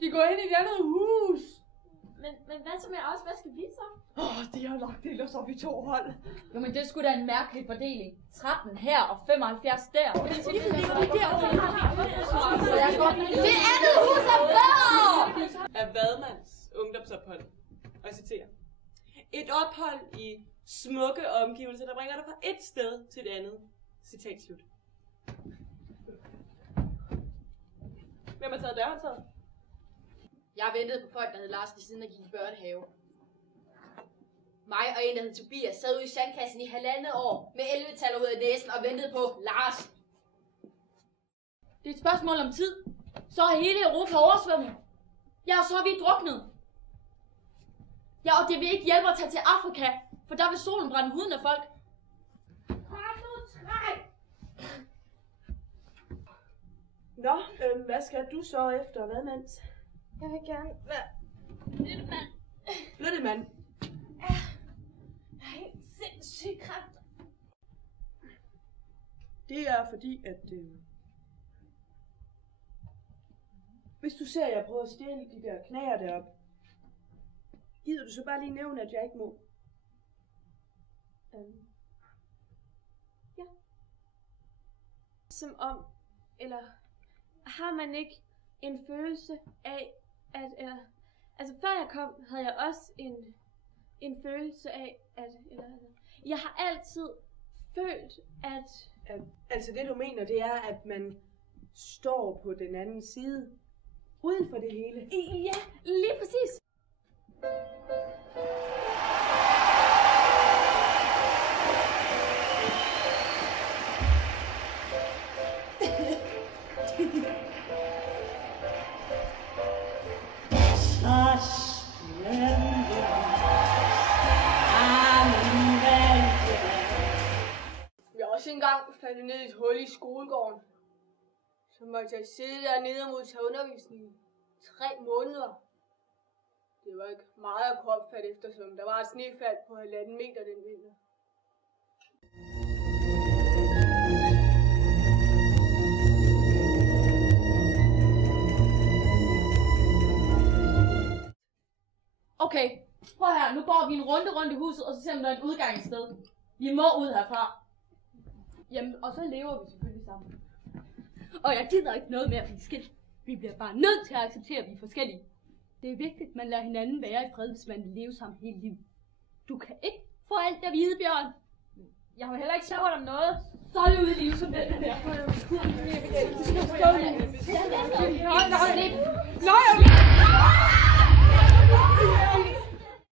De går ind i det andet hus. Men hvad så med os? Hvad skal vi så? De har nok delt os op i 2 hold. Jo, men det er sgu da en mærkelig fordeling. 13 her og 75 der. Det andet hus er bedre! Af Vadmands ungdomsophold. Og jeg citerer. Et ophold i smukke omgivelser, der bringer dig fra et sted til et andet. Citat slut. Hvem har taget dørhåndtaget? Jeg ventede på folk, der hed Lars, ved siden af gik i børnehave. Mig og en, der hed Tobias, sad ude i sandkassen i 1,5 år med 11-taller ud af næsen og ventede på Lars. Det er et spørgsmål om tid. Så er hele Europa oversvømmet. Ja, og så er vi druknet. Ja, og det vil ikke hjælpe at tage til Afrika, for der vil solen brænde huden af folk. Nå, hvad skal du så efter Vadmands? Jeg vil gerne være flyttemand. Flyttemand? Ja, jeg har helt sindssyge kræfter. Det er fordi, at hvis du ser, at jeg prøver at stjæle de der knager deroppe, gider du så bare lige nævne, at jeg ikke må? Ja. Som om, eller har man ikke en følelse af, at, altså før jeg kom, havde jeg også en følelse af, at, jeg har altid følt, at... Altså det du mener, det er, at man står på den anden side, uden for det hele? Ja, lige præcis. Jeg har også engang faldet ned i et hul i skolegården. Så måtte jeg sidde dernede og modtage undervisning i 3 måneder. Det var ikke meget at kunne opfatte, eftersom der var et snefald på 1,5 meter den vinter. Okay, prøv her. Nu går vi en runde rundt i huset, og så ser vi, om der er et udgangssted. Vi må ud herfra. Jamen, og så lever vi selvfølgelig sammen. Og jeg gider ikke noget med at blive skilt. Vi bliver bare nødt til at acceptere, at vi er forskellige. Det er vigtigt, at man lader hinanden være i fred, hvis man vil leve sammen hele livet. Du kan ikke få alt at vide, Bjørn. Jeg har heller ikke spurgt om noget. Så er det ude i livet som den her.